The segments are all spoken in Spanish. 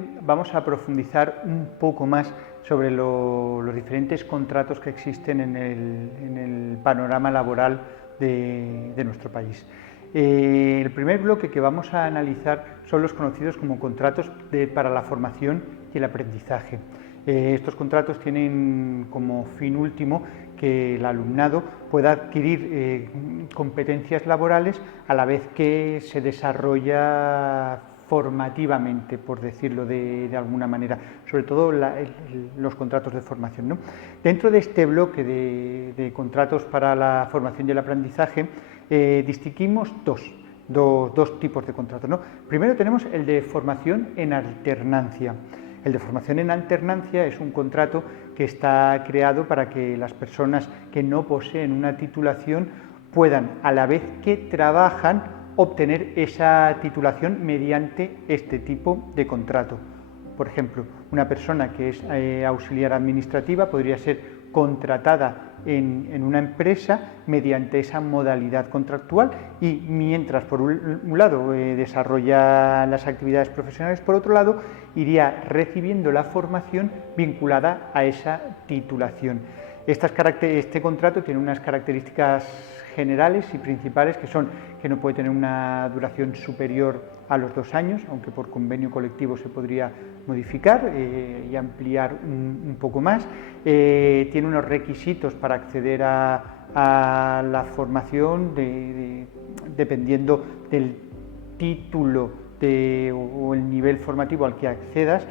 vídeo vamos a profundizar un poco más sobre los diferentes contratos que existen en el panorama laboral de nuestro país. El primer bloque que vamos a analizar son los conocidos como contratos para la formación y el aprendizaje. Estos contratos tienen como fin último que el alumnado pueda adquirir competencias laborales a la vez que se desarrolla formativamente, por decirlo de alguna manera, sobre todo los contratos de formación, ¿no? Dentro de este bloque de contratos para la formación y el aprendizaje distinguimos dos tipos de contratos, ¿no? Primero tenemos el de formación en alternancia. El de formación en alternancia es un contrato que está creado para que las personas que no poseen una titulación puedan, a la vez que trabajan, obtener esa titulación mediante este tipo de contrato. Por ejemplo, una persona que es auxiliar administrativa podría ser contratada en una empresa mediante esa modalidad contractual y mientras por un lado desarrolla las actividades profesionales, por otro lado iría recibiendo la formación vinculada a esa titulación. Este contrato tiene unas características generales y principales que son que no puede tener una duración superior a los 2 años, aunque por convenio colectivo se podría modificar y ampliar un poco más. Tiene unos requisitos para acceder a la formación dependiendo del título o el nivel formativo al que accedas.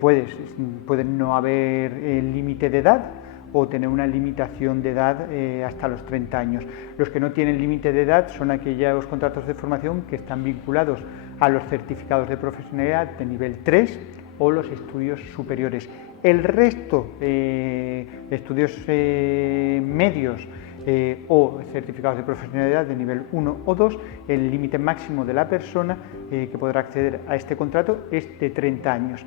Puede no haber límite de edad o tener una limitación de edad hasta los 30 años. Los que no tienen límite de edad son aquellos contratos de formación que están vinculados a los certificados de profesionalidad de nivel 3 o los estudios superiores. El resto, estudios medios o certificados de profesionalidad de nivel 1 o 2, el límite máximo de la persona que podrá acceder a este contrato es de 30 años.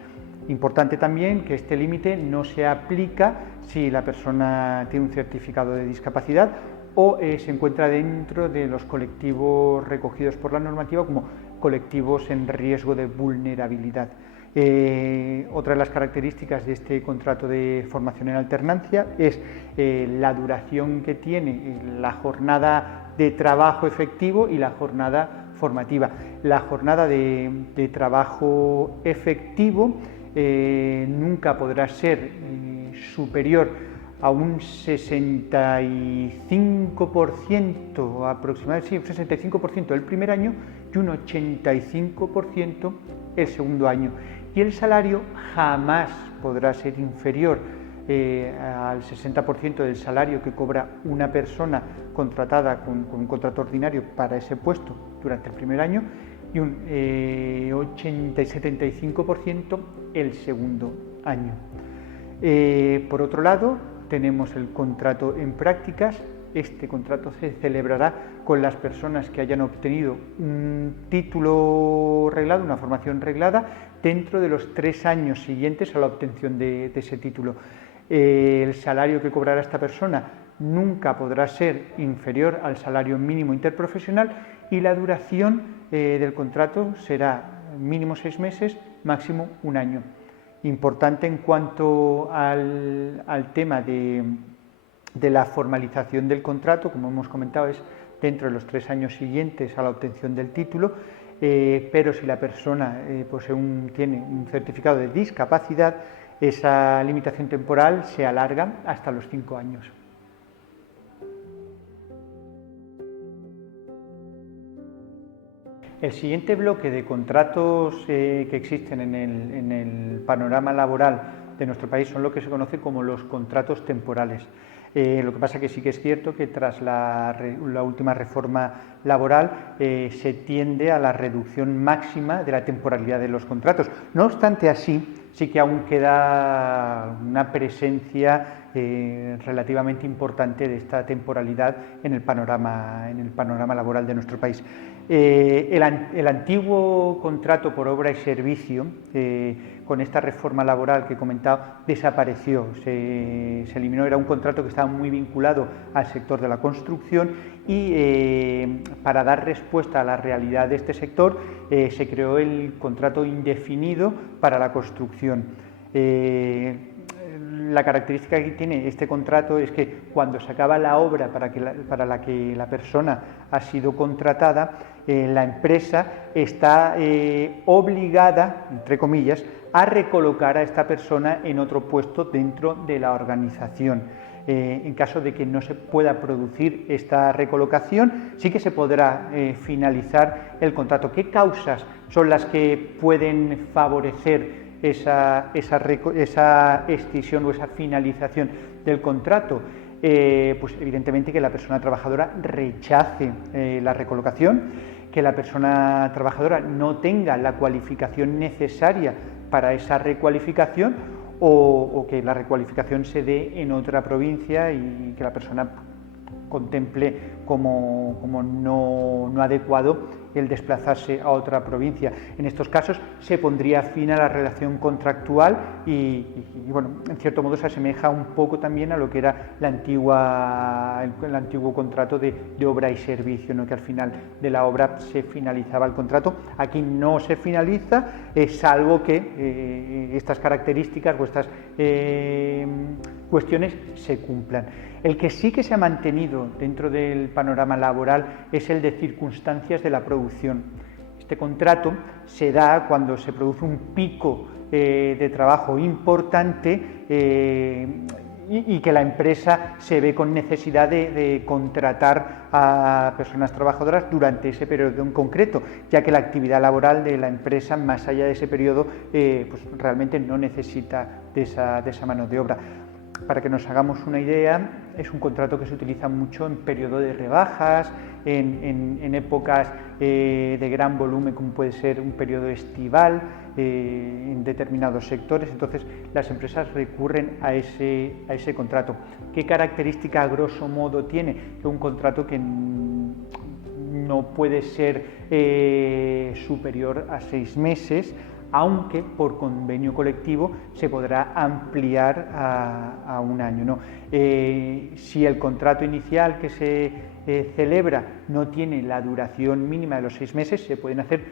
Importante también que este límite no se aplica si la persona tiene un certificado de discapacidad o se encuentra dentro de los colectivos recogidos por la normativa como colectivos en riesgo de vulnerabilidad. Otra de las características de este contrato de formación en alternancia es la duración que tiene la jornada de trabajo efectivo y la jornada formativa. La jornada de trabajo efectivo nunca podrá ser superior a un 65% aproximadamente, sí, un 65% el primer año y un 85% el segundo año. Y el salario jamás podrá ser inferior al 60% del salario que cobra una persona contratada con un contrato ordinario para ese puesto durante el primer año y un 75% el segundo año. Por otro lado, tenemos el contrato en prácticas. Este contrato se celebrará con las personas que hayan obtenido un título reglado, una formación reglada, dentro de los 3 años siguientes a la obtención de ese título. El salario que cobrará esta persona nunca podrá ser inferior al salario mínimo interprofesional y la duración del contrato será mínimo 6 meses, máximo 1 año. Importante en cuanto al tema de la formalización del contrato, como hemos comentado, es dentro de los 3 años siguientes a la obtención del título, pero si la persona tiene un certificado de discapacidad, esa limitación temporal se alarga hasta los 5 años. El siguiente bloque de contratos que existen en el panorama laboral de nuestro país son lo que se conoce como los contratos temporales. Lo que pasa que sí que es cierto que tras la última reforma laboral se tiende a la reducción máxima de la temporalidad de los contratos. No obstante así, sí que aún queda una presencia relativamente importante de esta temporalidad en el panorama laboral de nuestro país. El antiguo contrato por obra y servicio, con esta reforma laboral que he comentado, desapareció, se eliminó. Era un contrato que estaba muy vinculado al sector de la construcción y para dar respuesta a la realidad de este sector se creó el contrato indefinido para la construcción. La característica que tiene este contrato es que cuando se acaba la obra para la que la persona ha sido contratada, la empresa está obligada, entre comillas, a recolocar a esta persona en otro puesto dentro de la organización. En caso de que no se pueda producir esta recolocación, sí que se podrá finalizar el contrato. ¿Qué causas son las que pueden favorecer esa extinción o esa finalización del contrato? Pues evidentemente que la persona trabajadora rechace la recolocación, que la persona trabajadora no tenga la cualificación necesaria para esa recualificación, o que la recualificación se dé en otra provincia y que la persona contemple como no adecuado el desplazarse a otra provincia. En estos casos se pondría fin a la relación contractual y bueno, en cierto modo se asemeja un poco también a lo que era el antiguo contrato de obra y servicio, ¿no? Que al final de la obra se finalizaba el contrato. Aquí no se finaliza, salvo que estas características o estas cuestiones se cumplan. El que sí que se ha mantenido dentro del panorama laboral es el de circunstancias de la producción. Este contrato se da cuando se produce un pico de trabajo importante y que la empresa se ve con necesidad de contratar a personas trabajadoras durante ese periodo en concreto, ya que la actividad laboral de la empresa, más allá de ese periodo, pues realmente no necesita de esa mano de obra. Para que nos hagamos una idea, es un contrato que se utiliza mucho en periodo de rebajas, en épocas de gran volumen, como puede ser un periodo estival, en determinados sectores. Entonces las empresas recurren a ese contrato. ¿Qué característica a grosso modo tiene? Un contrato que no puede ser superior a 6 meses, aunque por convenio colectivo se podrá ampliar a un año, ¿no? Si el contrato inicial que se celebra no tiene la duración mínima de los 6 meses, se pueden hacer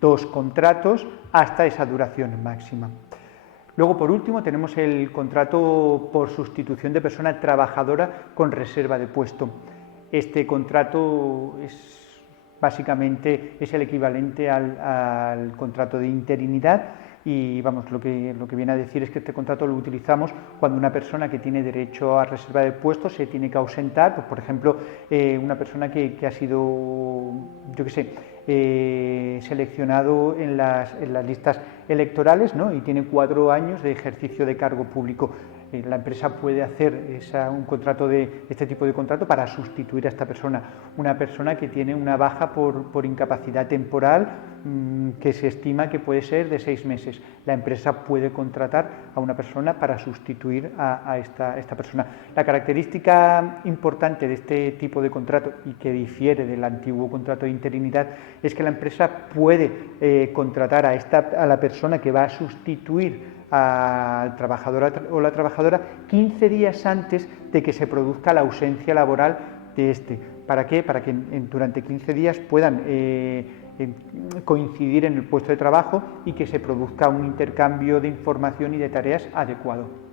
2 contratos hasta esa duración máxima. Luego, por último, tenemos el contrato por sustitución de persona trabajadora con reserva de puesto. Este contrato básicamente es el equivalente al contrato de interinidad y vamos, lo que viene a decir es que este contrato lo utilizamos cuando una persona que tiene derecho a reserva de puestos se tiene que ausentar, pues, por ejemplo, una persona que ha sido, yo qué sé, seleccionado en las listas electorales, ¿no? Y tiene 4 años de ejercicio de cargo público. La empresa puede hacer este tipo de contrato para sustituir a esta persona. Una persona que tiene una baja por incapacidad temporal que se estima que puede ser de 6 meses. La empresa puede contratar a una persona para sustituir a esta persona. La característica importante de este tipo de contrato y que difiere del antiguo contrato de interinidad es que la empresa puede contratar a la persona que va a sustituir al trabajador o la trabajadora 15 días antes de que se produzca la ausencia laboral de este. ¿Para qué? Para que durante 15 días puedan coincidir en el puesto de trabajo y que se produzca un intercambio de información y de tareas adecuado.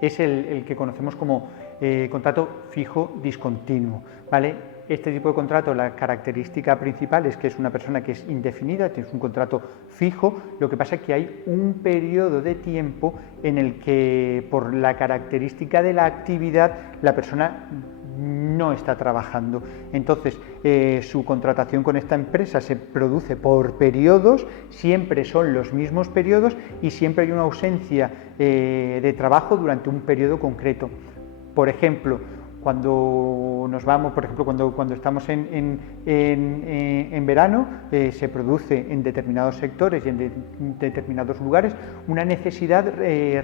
Es el que conocemos como contrato fijo discontinuo, ¿vale? Este tipo de contrato, la característica principal es que es una persona que es indefinida, es un contrato fijo. Lo que pasa es que hay un periodo de tiempo en el que, por la característica de la actividad, la persona no está trabajando. Entonces, su contratación con esta empresa se produce por periodos, siempre son los mismos periodos y siempre hay una ausencia de trabajo durante un periodo concreto. Por ejemplo, cuando nos vamos, por ejemplo, cuando estamos en verano, se produce en determinados sectores y en determinados lugares una necesidad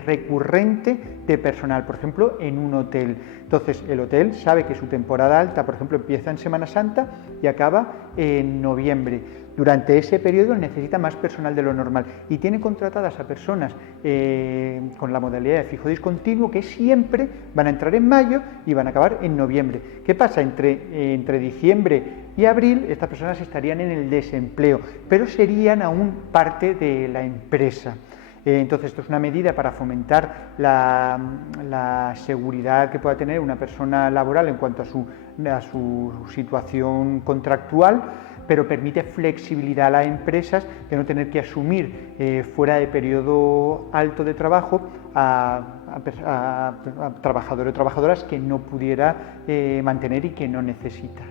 recurrente de personal, por ejemplo, en un hotel. Entonces, el hotel sabe que su temporada alta, por ejemplo, empieza en Semana Santa y acaba en noviembre. Durante ese periodo necesita más personal de lo normal y tiene contratadas a personas con la modalidad de fijo discontinuo que siempre van a entrar en mayo y van a acabar en noviembre. ¿Qué pasa? Entre diciembre y abril estas personas estarían en el desempleo, pero serían aún parte de la empresa. Entonces, esto es una medida para fomentar la seguridad que pueda tener una persona laboral en cuanto a su situación contractual, pero permite flexibilidad a las empresas de no tener que asumir fuera de periodo alto de trabajo a trabajadores o trabajadoras que no pudiera mantener y que no necesita.